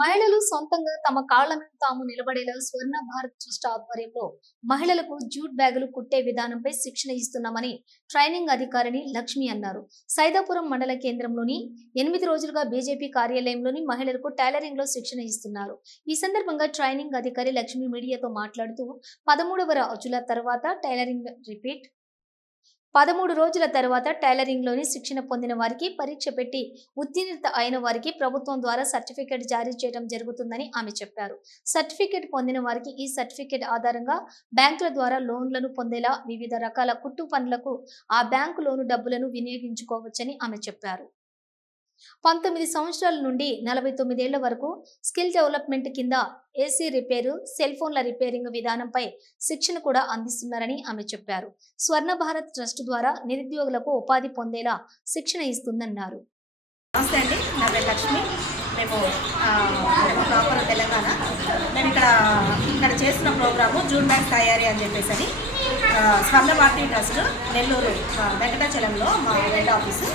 మహిళలు సొంతంగా తమ కాళ్ళ మీద తాము నిలబడేలా స్వర్ణ భారత్ ట్రస్ట్ ఆధ్వర్యంలో మహిళలకు జూట్ బ్యాగులు కుట్టే విధానంపై శిక్షణ ఇస్తున్నామని ట్రైనింగ్ అధికారిని లక్ష్మి అన్నారు. సైదాపురం మండల కేంద్రంలోని ఎనిమిది రోజులుగా బీజేపీ కార్యాలయంలోని మహిళలకు టైలరింగ్లో శిక్షణ ఇస్తున్నారు. ఈ సందర్భంగా ట్రైనింగ్ అధికారి లక్ష్మి మీడియాతో మాట్లాడుతూ పదమూడవ రోజుల తర్వాత టైలరింగ్ రిపీట్ పదమూడు రోజుల తర్వాత టైలరింగ్లోని శిక్షణ పొందిన వారికి పరీక్ష పెట్టి ఉత్తీర్ణత అయిన వారికి ప్రభుత్వం ద్వారా సర్టిఫికేట్ జారీ చేయడం జరుగుతుందని ఆమె చెప్పారు. సర్టిఫికేట్ పొందిన వారికి ఈ సర్టిఫికేట్ ఆధారంగా బ్యాంకుల ద్వారా లోన్లను పొందేలా వివిధ రకాల కుట్టు పనులకు ఆ బ్యాంకు లోను డబ్బులను వినియోగించుకోవచ్చని ఆమె చెప్పారు. పంతొమ్మిది సంవత్సరాల నుండి నలభై తొమ్మిదేళ్ళ వరకు స్కిల్ డెవలప్మెంట్ కింద ఏసీ రిపేరు సెల్ ఫోన్ల రిపేరింగ్ విధానంపై శిక్షణ కూడా అందిస్తున్నారని ఆమె చెప్పారు. స్వర్ణ భారత్ ట్రస్ట్ ద్వారా నిరుద్యోగులకు ఉపాధి పొందేలా శిక్షణ ఇస్తుందన్నారు. నమస్తే అండి. నా పేరు లక్ష్మి. మేము ప్రాపర్ తెలంగాణ. మేము ఇక్కడ ఇక్కడ చేసిన ప్రోగ్రాము జూన్ బ్యాంక్ తయారీ అని చెప్పేసి అని. స్వర్ణ భారతి ట్రస్ట్ నెల్లూరు వెంకటాచలంలో మా హెడ్ ఆఫీసు.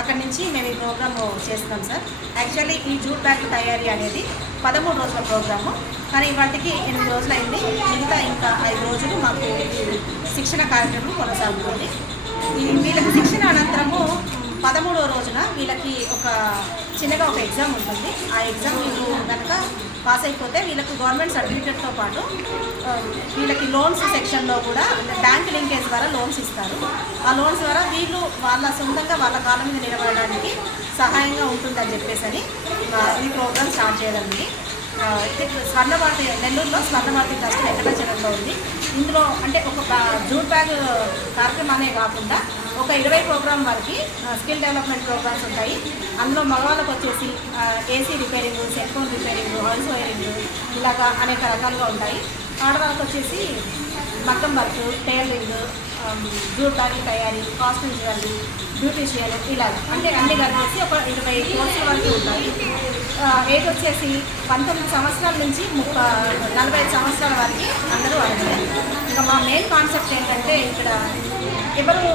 అక్కడి నుంచి మేము ఈ ప్రోగ్రాము చేస్తున్నాం సార్. యాక్చువల్లీ ఈ జూట్ బ్యాగ్ తయారీ అనేది పదమూడు రోజుల ప్రోగ్రాము. కానీ వాటికి ఎనిమిది రోజులు అయింది మిగతా ఇంకా ఐదు రోజులు మాకు శిక్షణ కార్యక్రమం కొనసాగుతుంది. ఈ వీళ్ళకి శిక్షణ అనంతరము పదమూడవ రోజున వీళ్ళకి ఒక చిన్నగా ఒక ఎగ్జామ్ ఉంటుంది. ఆ ఎగ్జామ్ వీళ్ళు కనుక పాస్ అయిపోతే వీళ్ళకి గవర్నమెంట్ సర్టిఫికేట్తో పాటు వీళ్ళకి లోన్స్ సెక్షన్లో కూడా బ్యాంక్ లింకేజ్ ద్వారా లోన్స్ ఇస్తారు. ఆ లోన్స్ ద్వారా వీళ్ళు వాళ్ళ సొంతంగా వాళ్ళ కాలం మీద నిలబడడానికి సహాయంగా ఉంటుందని చెప్పేసి అని ఈ ప్రోగ్రామ్ స్టార్ట్ చేయడం ఉంది ఇది నెల్లూరులో స్వర్ణభారతి ట్రస్ట్ వెంకటాచలంలో ఉంది. ఇందులో అంటే ఒక జూట్ బ్యాగ్ కార్యక్రమానే కాకుండా ఒక ఇరవై ప్రోగ్రామ్ వరకు స్కిల్ డెవలప్మెంట్ ప్రోగ్రామ్స్ ఉంటాయి. అందులో మగవాళ్ళకు వచ్చేసి AC repairing cell phone repairing house wiring ఇలాగా అనేక రకాలుగా ఉంటాయి. ఆడవాళ్ళకు వచ్చేసి మగ్గం వర్క్ టైలరింగ్ జూట్ బ్యాగ్ తయారీ కాస్ట్యూమ్ జ్యువెలరీ బ్యూటీషియన్ ఇలాగ. అంటే అన్ని కలిసి ఒక ఇరవై కోర్సుల వరకు ఉంటాయి. ఏజ్ వచ్చేసి పంతొమ్మిది సంవత్సరాల నుంచి ముప్పై నలభై ఐదు సంవత్సరాల వరకు అందరూ అడుగుతారు ఇంకా మా మెయిన్ కాన్సెప్ట్ ఏంటంటే ఇక్కడ ఎవరు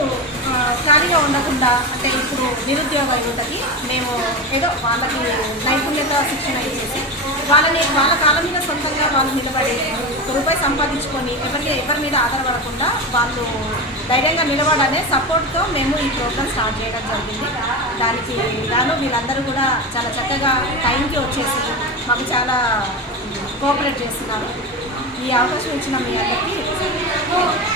ఖాళీగా ఉండకుండా అంటే ఇప్పుడు నిరుద్యోగ యువతకి మేము ఏదో వాళ్ళకి నైపుణ్యత శిక్షణ ఇచ్చేసి వాళ్ళని వాళ్ళ కాలం మీద సొంతంగా వాళ్ళు నిలబడి రూపాయి సంపాదించుకొని ఎవరికి ఎవరి మీద ఆధార వాళ్ళు ధైర్యంగా నిలబడనే సపోర్ట్తో మేము ఈ ప్రోగ్రామ్ స్టార్ట్ చేయడం జరిగింది. దానికి గాను వీళ్ళందరూ కూడా చాలా చక్కగా టైంకి వచ్చేసి మాకు చాలా కోఆపరేట్ చేస్తున్నారు. ఈ అవకాశం ఇచ్చిన మీ అందరికీ